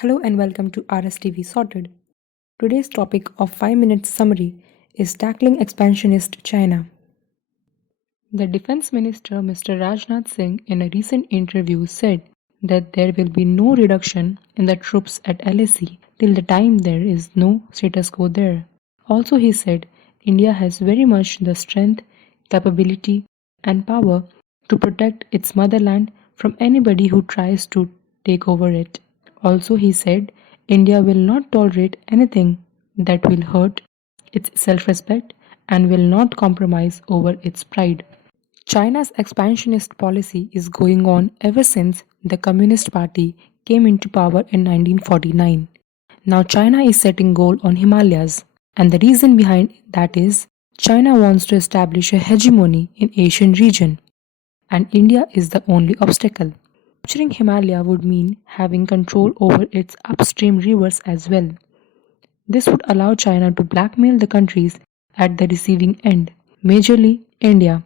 Hello and welcome to RSTV Sorted. Today's topic of 5 minute summary is tackling expansionist China. The Defense Minister Mr. Rajnath Singh in a recent interview said that there will be no reduction in the troops at LAC till the time there is no status quo there. Also he said India has very much the strength, capability and power to protect its motherland from anybody who tries to take over it. Also he said India will not tolerate anything that will hurt its self-respect and will not compromise over its pride. China's expansionist policy is going on ever since the Communist Party came into power in 1949. Now China is setting goal on Himalayas, and the reason behind that is China wants to establish a hegemony in Asian region, and India is the only obstacle. Capturing Himalaya would mean having control over its upstream rivers as well. This would allow China to blackmail the countries at the receiving end, majorly India.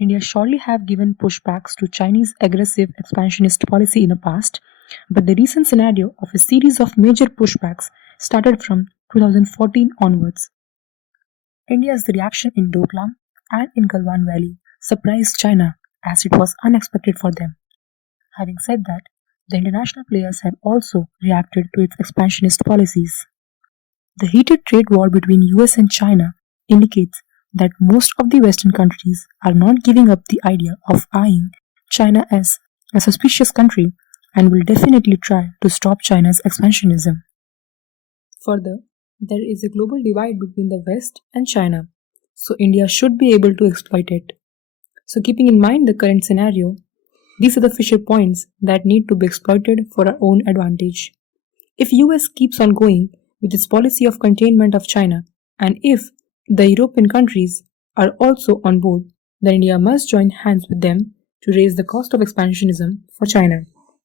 India surely have given pushbacks to Chinese aggressive expansionist policy in the past, but the recent scenario of a series of major pushbacks started from 2014 onwards. India's reaction in Doklam and in Galwan Valley surprised China as it was unexpected for them. Having said that, the international players have also reacted to its expansionist policies. The heated trade war between US and China indicates that most of the Western countries are not giving up the idea of eyeing China as a suspicious country and will definitely try to stop China's expansionism. Further, there is a global divide between the West and China, so India should be able to exploit it. So keeping in mind the current scenario, these are the fissure points that need to be exploited for our own advantage. If US keeps on going with its policy of containment of China, and if the European countries are also on board, then India must join hands with them to raise the cost of expansionism for China.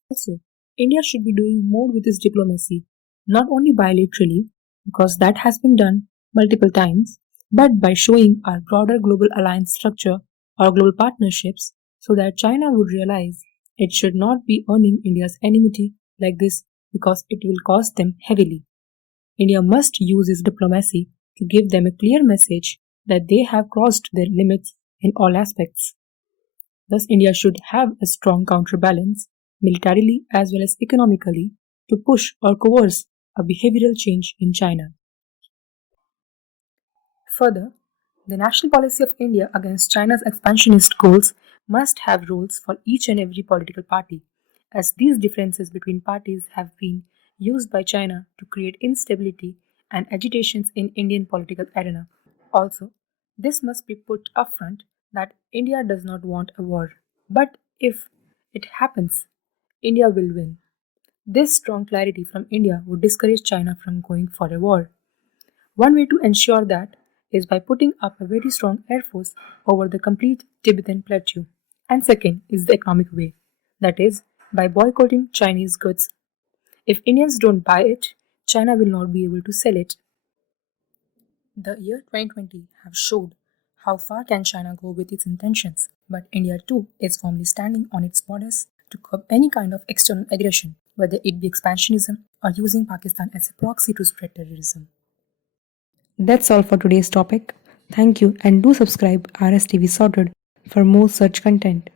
Also, India should be doing more with its diplomacy, not only bilaterally, because that has been done multiple times, but by showing our broader global alliance structure or global partnerships so that China would realize it should not be earning India's enmity like this because it will cost them heavily. India must use its diplomacy to give them a clear message that they have crossed their limits in all aspects. Thus, India should have a strong counterbalance, militarily as well as economically, to push or coerce a behavioral change in China. Further, the national policy of India against China's expansionist goals must have rules for each and every political party, as these differences between parties have been used by China to create instability and agitations in Indian political arena. Also, this must be put upfront that India does not want a war, but if it happens, India will win. This strong clarity from India would discourage China from going for a war. One way to ensure that is by putting up a very strong air force over the complete Tibetan plateau. And second is the economic way, that is, by boycotting Chinese goods. If Indians don't buy it, China will not be able to sell it. The year 2020 have showed how far can China go with its intentions, but India too is firmly standing on its borders to curb any kind of external aggression, whether it be expansionism or using Pakistan as a proxy to spread terrorism. That's all for today's topic. Thank you and do subscribe RSTV Sorted for more such content.